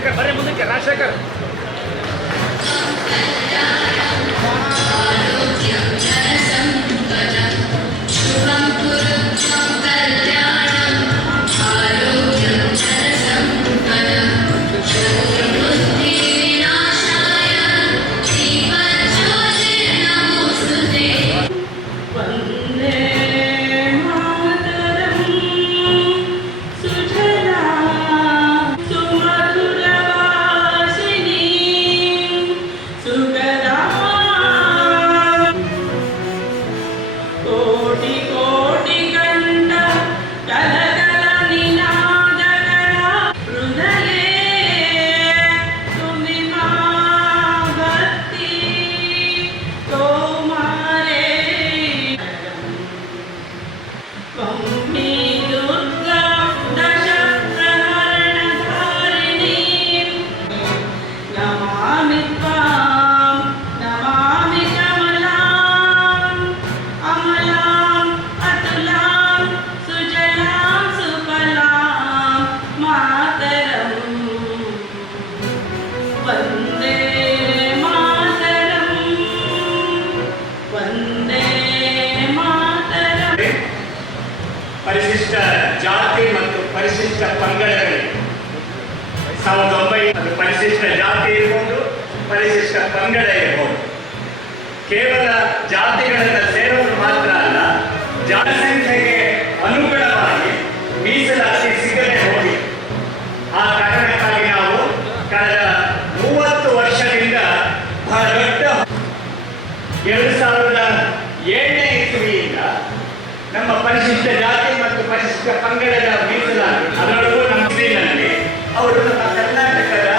ರಾಜಶೇಖರ್ ಬರೀ ಮುಂದಕ್ಕೆ ರಾಜಶೇಖರ್ ಪರಿಶಿಷ್ಟ ಜಾತಿ ಮತ್ತು ಪರಿಶಿಷ್ಟ ಪಂಗಡಗಳಿಗೆ 1900 ಪರಿಶಿಷ್ಟ ಜಾತಿ ಇರ್ಬೋದು, ಪರಿಶಿಷ್ಟ ಪಂಗಡ ಇರ್ಬೋದು. ಕೇವಲ ಜಾತಿಗಳನ್ನು ಸೇರೋದು ಮಾತ್ರ ಅಲ್ಲ, ಜನಸಂಖ್ಯೆಗೆ ಅನುಗುಣವಾಗಿ ಮೀಸಲಾತಿ ಸಿಗದೆ ಹೋಗಿ ಆ ಕಾರಣಕ್ಕಾಗಿ ನಾವು ಕಳೆದ 30 ವರ್ಷದಿಂದ ಬಹಳ ದೊಡ್ಡ 2007ನೇ ಇಸ್ವಿಯಿಂದ ನಮ್ಮ ಪರಿಶಿಷ್ಟ ಜಾತಿ ಮತ್ತು ಪರಿಶಿಷ್ಟ ಪಂಗಡದ ಮೀಸಲಾತಿ, ಅದರೊಳಗೂ ನಮ್ಮ ನಲ್ಲಿ ಅವರು ನಮ್ಮ ಕರ್ನಾಟಕದ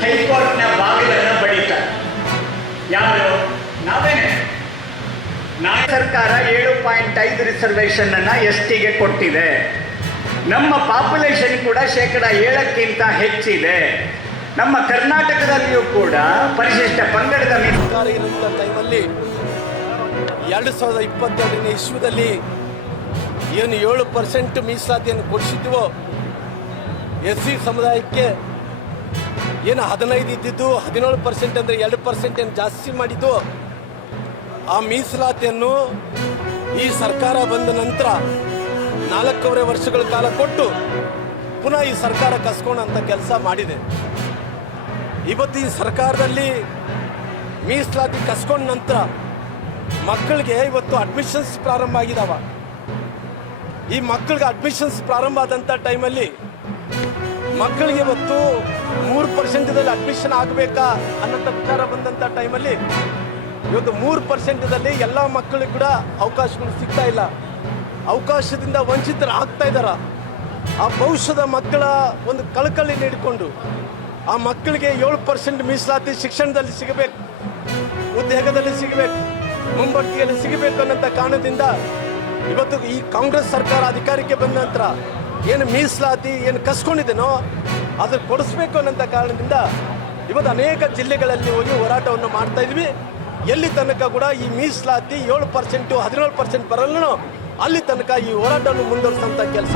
ಹೈಕೋರ್ಟ್ನ ಬಾಗಿಲನ್ನು ಬಡಿತಾರೆ. ಯಾರು? ನಾವೇನೆ. ಸರ್ಕಾರ 7.5 ರಿಸರ್ವೇಶನ್ ಅನ್ನ STಗೆ ಕೊಟ್ಟಿದೆ. ನಮ್ಮ ಪಾಪ್ಯುಲೇಷನ್ ಕೂಡ 7% ಹೆಚ್ಚಿದೆ. ನಮ್ಮ ಕರ್ನಾಟಕದಲ್ಲಿಯೂ ಕೂಡ ಪರಿಶಿಷ್ಟ ಪಂಗಡದ ಸರ್ಕಾರ ಇರುವಂಥ ಟೈಮಲ್ಲಿ 2022ನೇ ಇಸ್ವಿದಲ್ಲಿ ಏನು 7% ಮೀಸಲಾತಿಯನ್ನು ಕೊಡಿಸಿದ್ವೋ, SC ಸಮುದಾಯಕ್ಕೆ ಏನು 15 ಇದ್ದಿದ್ದು 17% ಅಂದರೆ 2% ಏನು ಜಾಸ್ತಿ ಮಾಡಿದ್ದು. ಆ ಮೀಸಲಾತಿಯನ್ನು ಈ ಸರ್ಕಾರ ಬಂದ ನಂತರ 4.5 ವರ್ಷಗಳ ಕಾಲ ಕೊಟ್ಟು ಪುನಃ ಈ ಸರ್ಕಾರ ಕಸ್ಕೊಳ್ಳೋಂಥ ಕೆಲಸ ಮಾಡಿದೆ. ಇವತ್ತು ಈ ಸರ್ಕಾರದಲ್ಲಿ ಮೀಸಲಾತಿ ಕಸ್ಕೊಂಡ ನಂತರ ಮಕ್ಕಳಿಗೆ ಇವತ್ತು ಅಡ್ಮಿಷನ್ಸ್ ಪ್ರಾರಂಭ ಆಗಿದಾವ. ಈ ಮಕ್ಕಳಿಗೆ ಅಡ್ಮಿಷನ್ಸ್ ಪ್ರಾರಂಭ ಆದಂಥ ಟೈಮಲ್ಲಿ ಮಕ್ಕಳಿಗೆ ಇವತ್ತು 3%ದಲ್ಲಿ ಅಡ್ಮಿಷನ್ ಆಗಬೇಕಾ ಅನ್ನೋಂಥ ವಿಚಾರ ಬಂದಂಥ ಟೈಮಲ್ಲಿ ಇವತ್ತು 3%ದಲ್ಲಿ ಎಲ್ಲ ಮಕ್ಕಳಿಗೆ ಕೂಡ ಅವಕಾಶಗಳು ಸಿಗ್ತಾ ಇಲ್ಲ. ಅವಕಾಶದಿಂದ ವಂಚಿತರಾಗ್ತಾ ಇದ್ದಾರೆ. ಆ ಭವಿಷ್ಯದ ಮಕ್ಕಳ ಒಂದು ಕಳಕಳಿ ನೀಡಿಕೊಂಡು ಆ ಮಕ್ಕಳಿಗೆ 7% ಮೀಸಲಾತಿ ಶಿಕ್ಷಣದಲ್ಲಿ ಸಿಗಬೇಕು, ಉದ್ಯೋಗದಲ್ಲಿ ಸಿಗಬೇಕು, ಮುಂಬಡ್ತಿಯಲ್ಲಿ ಸಿಗಬೇಕು ಅನ್ನೋಂಥ ಕಾರಣದಿಂದ ಇವತ್ತು ಈ ಕಾಂಗ್ರೆಸ್ ಸರ್ಕಾರ ಅಧಿಕಾರಕ್ಕೆ ಬಂದ ನಂತರ ಏನು ಮೀಸಲಾತಿ ಏನು ಕಸ್ಕೊಂಡಿದ್ದೇನೋ ಅದನ್ನು ಕೊಡಿಸ್ಬೇಕು ಅನ್ನೋಂಥ ಕಾರಣದಿಂದ ಇವತ್ತು ಅನೇಕ ಜಿಲ್ಲೆಗಳಲ್ಲಿ ಹೋಗಿ ಹೋರಾಟವನ್ನು ಮಾಡ್ತಾ ಇದ್ವಿ. ಎಲ್ಲಿ ತನಕ ಕೂಡ ಈ ಮೀಸಲಾತಿ 7% 17% ಬರಲ್ಲನೋ ಅಲ್ಲಿ ತನಕ ಈ ಹೋರಾಟವನ್ನು ಮುಂದುವರಿಸುವಂಥ ಕೆಲಸ